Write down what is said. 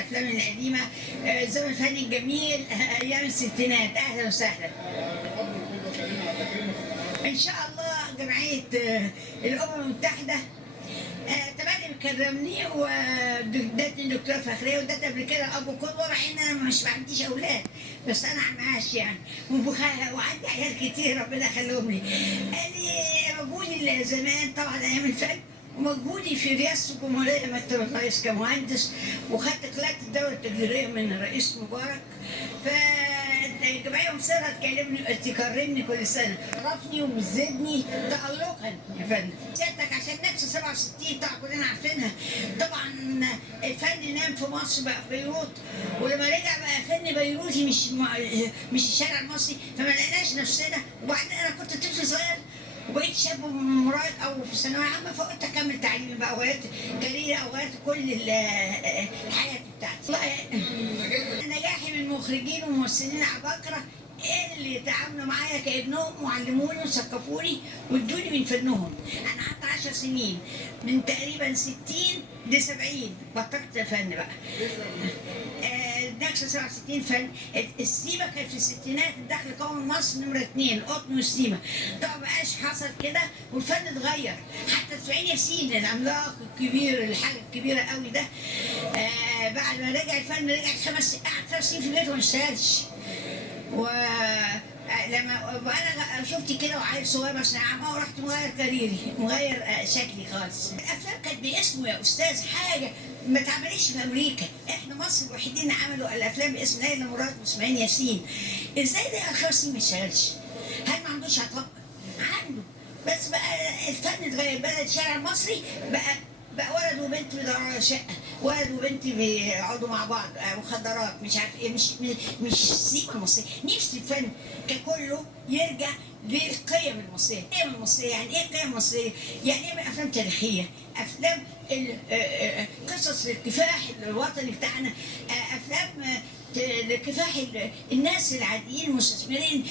الافلام القديمه، زمن الفن الجميل، ايام الستينات. اهلا وسهلا. ان شاء الله جمعيه الامم المتحده تبادل بتكرمني وادتني الدكتوره فخريه، وادت قبل كده ابو قدوه، مع ان انا مش ما عنديش اولاد، بس انا معاش يعني وعندي عيال كتير ربنا يخليهم لي. قال لي مجهودي زمان طبعا ايام الفن، ومجهودي في رئاسه الجمهوريه مكتب الرئيس كمهندس، وخدت قلاده الدوله التقديريه من الرئيس مبارك. الجمعيه مصرها تكرمني كل سنه، شرفني وبتزيدني تألقا يا فندم. سيادتك عشان نكسة 67 طبعا كلنا عارفينها، طبعا الفن نام في مصر بقى في بيروت، ولما رجع بقى فن بيروتي مش الشارع المصري، فما لقيناش نفسنا. وبعدين انا كنت طفل صغير وبقيت شاب مراهق او في ثانويه عامه، فقلت اكمل تعليمي بقى، وغيرت كاريري او غيرت كل الحياه بتاعتي. والله نجاحي من مخرجين وممثلين عباقره اللي تعاملوا معايا كابنهم وعلموني وثقفوني وادوني من فنهم. انا قعدت 10 سنين من تقريبا 60 ل 70 بطلت فن بقى. نكسة 67 فن. السيما كان في الستينات الدخل قومي مصر نمرة 2، القطن والسيما. طبعا مبقاش حصل كده والفن اتغير، حتى اسماعيل ياسين العملاق الكبير، الحاجة الكبيرة قوي ده، بعد ما رجع الفن رجع قعد 5 سنين في البيت وما اشتغلش. ولما انا شفت كده وعيل صغير بس نعم، رحت مغير كاريري، مغير شكلي خالص. الافلام كانت باسمه يا استاذ، حاجه ما اتعملتش في امريكا، احنا مصر الوحيدين اللي عملوا الافلام باسم ليلى مراد واسماعيل ياسين. ازاي ده 5 سنين ما اشتغلش؟ هل ما عندوش عطاء؟ عنده، بس بقى الفن اتغير، بقى الشارع المصري بقى ولد وبنت بيدوروا على شقه، ولد وبنت بيقعدوا مع بعض، مخدرات، مش عارف ايه، مش السيما المصريه. نفسي الفن ككله يرجع للقيم المصريه. القيم المصريه يعني ايه؟ القيم المصريه يعني ايه؟ افلام تاريخيه، افلام قصص الكفاح الوطني بتاعنا، افلام لكفاح الناس العاديين المستثمرين.